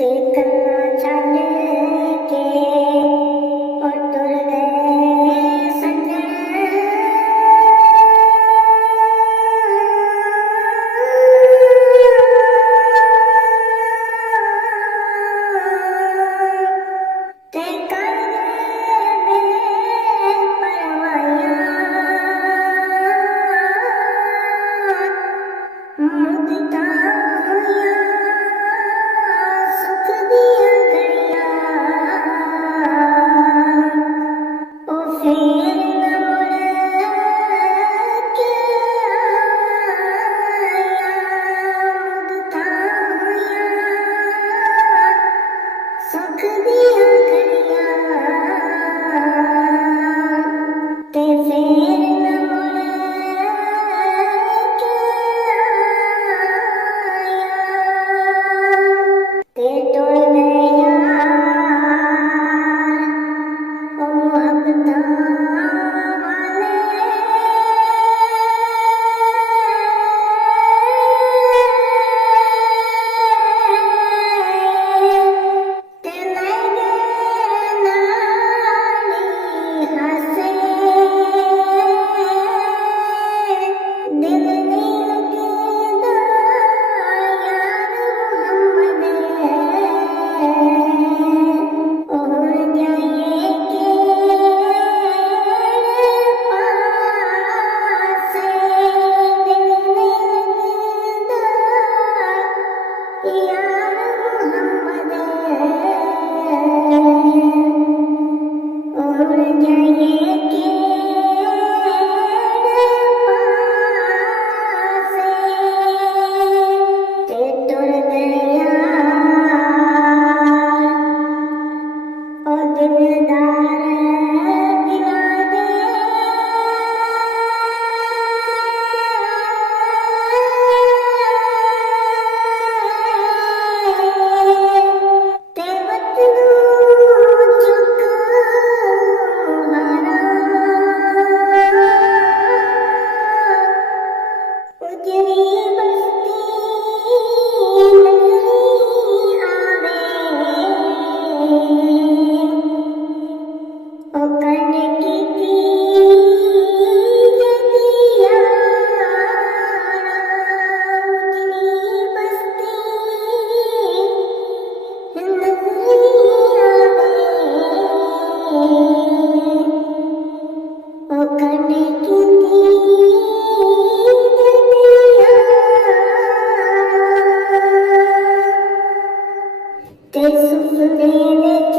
ते कन्ना छड्ड के ओ तुर गए सज्जन। ते कर गए बेपरवाहियां मुद्दतां होइयां सुख दियां घड़ियां ओ फेर न मुड़ के आया। मुद्दतां होइयां सुख दियां घड़ियां ते फेर न मुड़ के आया। ते टुर गए यार ओ मुहब्बतां वाले ते लै गए नाली हासे। दिल नहीं लगदा यार मुहम्मद ओ हुण जाइए केड़े पासे। दिल नहीं लगदा यार मुहम्मद ओ हुण जाइए केड़े पासे। ते टुर गए यार ओ दिलदार दिलां दे। ते वतनों चुक हारा उजड़ी बस्ती नगरी आवे। ओ कंड कीती जदियां उजड़ी बस्ती नगरी आवे। ओ कंड कीती जदियां ते सुपने विच